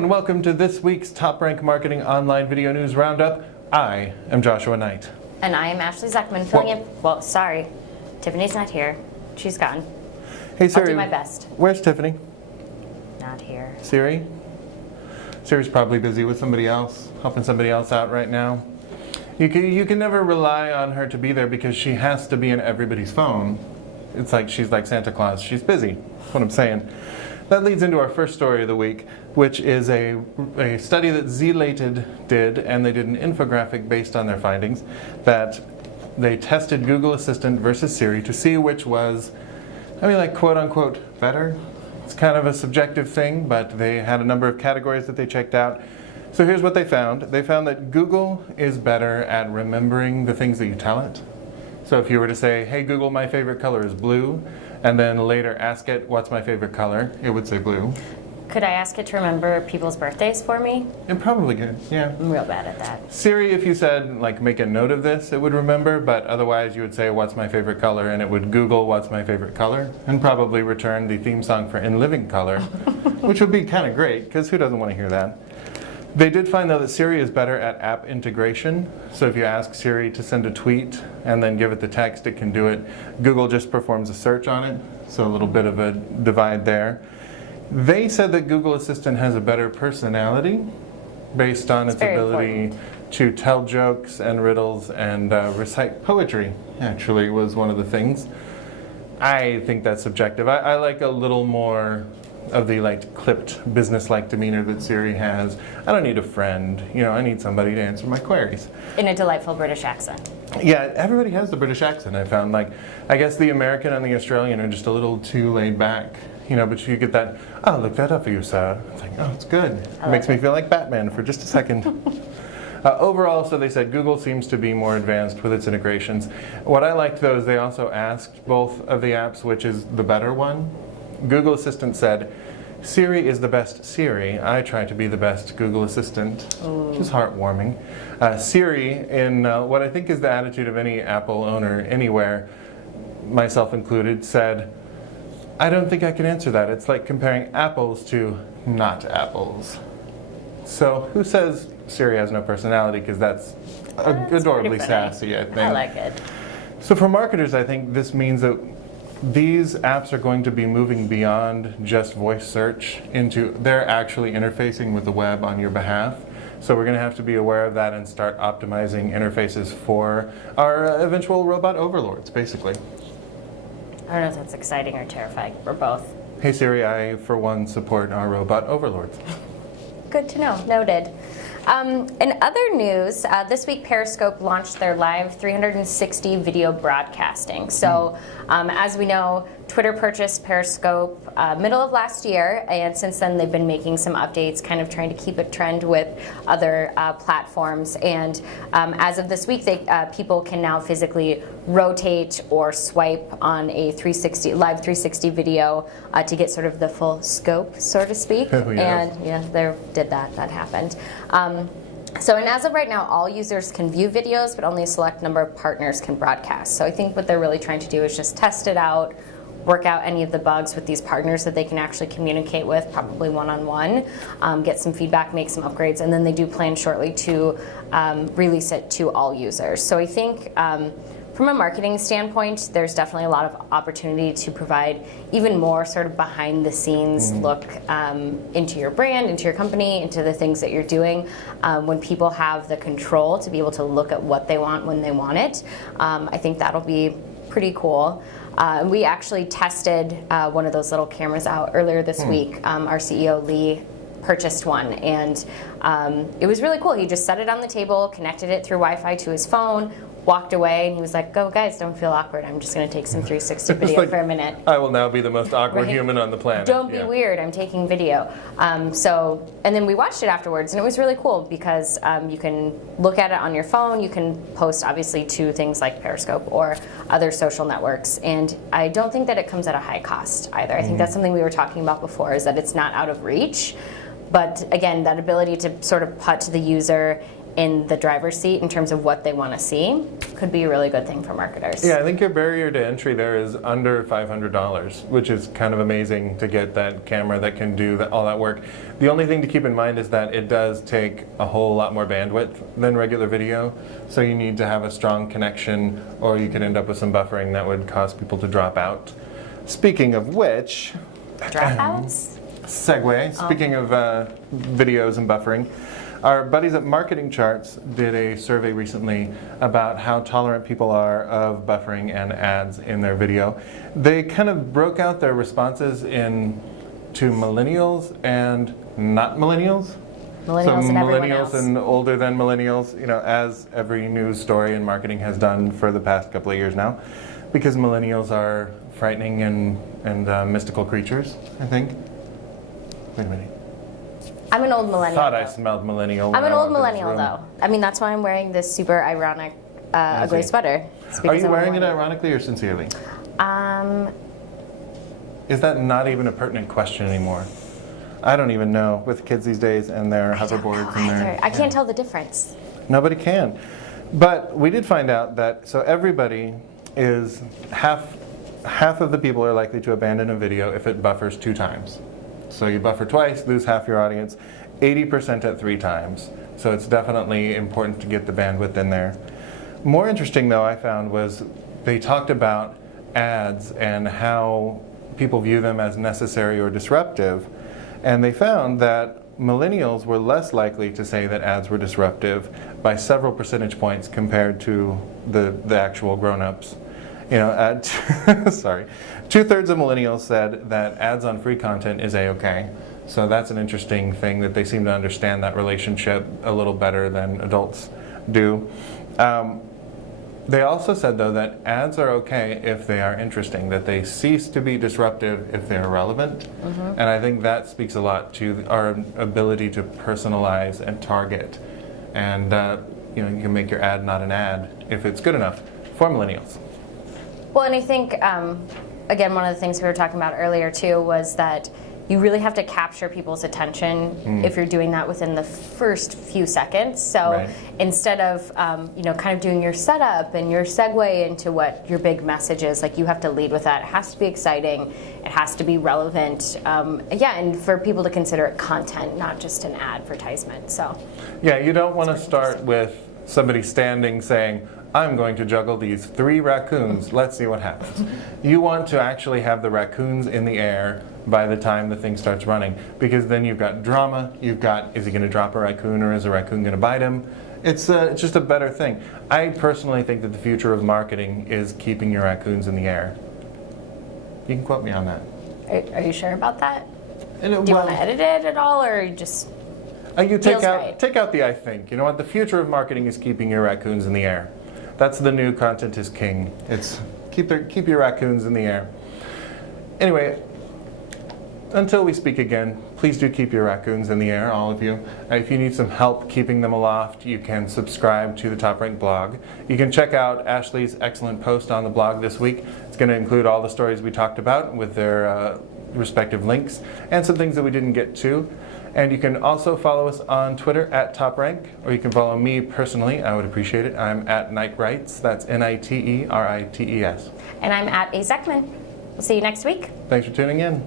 and welcome to this week's Top Rank Marketing Online Video News Roundup. I am Joshua Nite. And I am Ashley Zeckman, filling in. Well, sorry, Tiffany's not here. She's gone. Hey Siri, I'll do my best. Where's Tiffany? Not here. Siri? Siri's probably busy with somebody else, helping somebody else out right now. You can never rely on her to be there because she has to be in everybody's phone. It's like she's like Santa Claus. She's busy. That's what I'm saying. That leads into our first story of the week, which is a study that Zeckman did, and they did an infographic based on their findings, that they tested Google Assistant versus Siri to see which was, like quote unquote, better. It's kind of a subjective thing, but they had a number of categories that they checked out. So here's what they found. They found that Google is better at remembering the things that you tell it. So if you were to say, hey Google, my favorite color is blue, and then later ask it, what's my favorite color? It would say blue. Could I ask it to remember people's birthdays for me? It probably could, yeah. I'm real bad at that. Siri, if you said, make a note of this, it would remember, but otherwise you would say, what's my favorite color? And it would Google what's my favorite color, and probably return the theme song for In Living Color, which would be kind of great, because who doesn't want to hear that? They did find, though, that Siri is better at app integration. So if you ask Siri to send a tweet and then give it the text, it can do it. Google just performs a search on it, so a little bit of a divide there. They said that Google Assistant has a better personality based on its ability to tell jokes and riddles and recite poetry, actually, was one of the things. I think that's subjective. I like a little more of the clipped business-like demeanor that Siri has. I don't need a friend, I need somebody to answer my queries. In a delightful British accent. Yeah, everybody has the British accent, I found. I guess the American and the Australian are just a little too laid back, but you get that, oh, look that up for you, sir. It's like, oh, it's good. It makes me feel like Batman for just a second. Overall, so they said Google seems to be more advanced with its integrations. What I liked, though, is they also asked both of the apps which is the better one. Google Assistant said, Siri is the best Siri. I try to be the best Google Assistant, which is heartwarming. Siri, in what I think is the attitude of any Apple owner anywhere, myself included, said, I don't think I can answer that. It's like comparing apples to not apples. So who says Siri has no personality? Because that's adorably sassy, I think. I like it. So for marketers, I think this means that these apps are going to be moving beyond just voice search into, they're actually interfacing with the web on your behalf. So we're going to have to be aware of that and start optimizing interfaces for our eventual robot overlords, basically. I don't know if that's exciting or terrifying, or both. Hey Siri, I, for one, support our robot overlords. Good to know. Noted. In other news, this week Periscope launched their live 360 video broadcasting. So as we know, Twitter purchased Periscope middle of last year, and since then they've been making some updates, kind of trying to keep a trend with other platforms. And as of this week, people can now physically rotate or swipe on a live 360 video to get sort of the full scope, so to speak. Oh, yes. And yeah, that happened. And as of right now, all users can view videos, but only a select number of partners can broadcast. So I think what they're really trying to do is just test it out, work out any of the bugs with these partners that they can actually communicate with, probably one-on-one, get some feedback, make some upgrades, and then they do plan shortly to release it to all users. So I think from a marketing standpoint, there's definitely a lot of opportunity to provide even more sort of behind-the-scenes look into your brand, into your company, into the things that you're doing. When people have the control to be able to look at what they want when they want it, I think that'll be pretty cool. We actually tested one of those little cameras out earlier this week. Our CEO, Lee, purchased one, and it was really cool. He just set it on the table, connected it through Wi-Fi to his phone, walked away, and he was like, go guys, don't feel awkward. I'm just going to take some 360 video for a minute. I will now be the most awkward human on the planet. Don't be weird, I'm taking video. And then we watched it afterwards, and it was really cool because you can look at it on your phone, you can post obviously to things like Periscope or other social networks, and I don't think that it comes at a high cost either. I think that's something we were talking about before, is that it's not out of reach. But again, that ability to sort of put to the user in the driver's seat in terms of what they want to see could be a really good thing for marketers. Yeah, I think your barrier to entry there is under $500, which is kind of amazing to get that camera that can do all that work. The only thing to keep in mind is that it does take a whole lot more bandwidth than regular video, so you need to have a strong connection, or you could end up with some buffering that would cause people to drop out. Speaking of which, Dropouts? segue, speaking of videos and buffering, our buddies at Marketing Charts did a survey recently about how tolerant people are of buffering and ads in their video. They kind of broke out their responses to millennials and not millennials. Millennials and everyone millennials else. and older than millennials, as every news story in marketing has done for the past couple of years now, because millennials are frightening and mystical creatures, I think. Wait a minute. I'm an old millennial. Thought I though. smelled millennial. I'm when an I old walked in this millennial, room. though. I mean, that's why I'm wearing this super ironic, ugly see. sweater. It's Are because you I'm a wearing it millennial. ironically or sincerely? Um, Is that not even a pertinent question anymore? I don't even know with kids these days and their hoverboards and their. I can't tell the difference. Nobody can. But we did find out that everybody is half of the people are likely to abandon a video if it buffers 2 times. So you buffer twice, lose half your audience, 80% at 3 times. So it's definitely important to get the bandwidth in there. More interesting though, I found, was they talked about ads and how people view them as necessary or disruptive. And they found that millennials were less likely to say that ads were disruptive by several percentage points compared to the actual grown-ups. Sorry. 2/3 of millennials said that ads on free content is a-okay. So that's an interesting thing, that they seem to understand that relationship a little better than adults do. They also said, though, that ads are okay if they are interesting, that they cease to be disruptive if they're relevant. And I think that speaks a lot to our ability to personalize and target. And you can make your ad not an ad if it's good enough for millennials. Well, and I think, again, one of the things we were talking about earlier, too, was that you really have to capture people's attention if you're doing that within the first few seconds. So Right. instead of, kind of doing your setup and your segue into what your big message is, like, you have to lead with that. It has to be exciting. It has to be relevant. And for people to consider it content, not just an advertisement. So Yeah, you don't want to start with somebody standing saying, I'm going to juggle these 3 raccoons. Let's see what happens. You want to actually have the raccoons in the air by the time the thing starts running, because then you've got drama. You've got, is he going to drop a raccoon, or is a raccoon going to bite him? It's just a better thing. I personally think that the future of marketing is keeping your raccoons in the air. You can quote me on that. are you sure about that? And Do you want to edit it at all, or you just... You Feels right. take out the I think. You know what? The future of marketing is keeping your raccoons in the air. That's the new content is king. It's keep your raccoons in the air. Anyway, until we speak again, please do keep your raccoons in the air, all of you. If you need some help keeping them aloft, you can subscribe to the TopRank blog. You can check out Ashley's excellent post on the blog this week. It's going to include all the stories we talked about with their respective links and some things that we didn't get to. And you can also follow us on Twitter at TopRank, or you can follow me personally. I would appreciate it. I'm at Nite. That's Niteerites. And I'm at a Zeckman. We'll see you next week. Thanks for tuning in.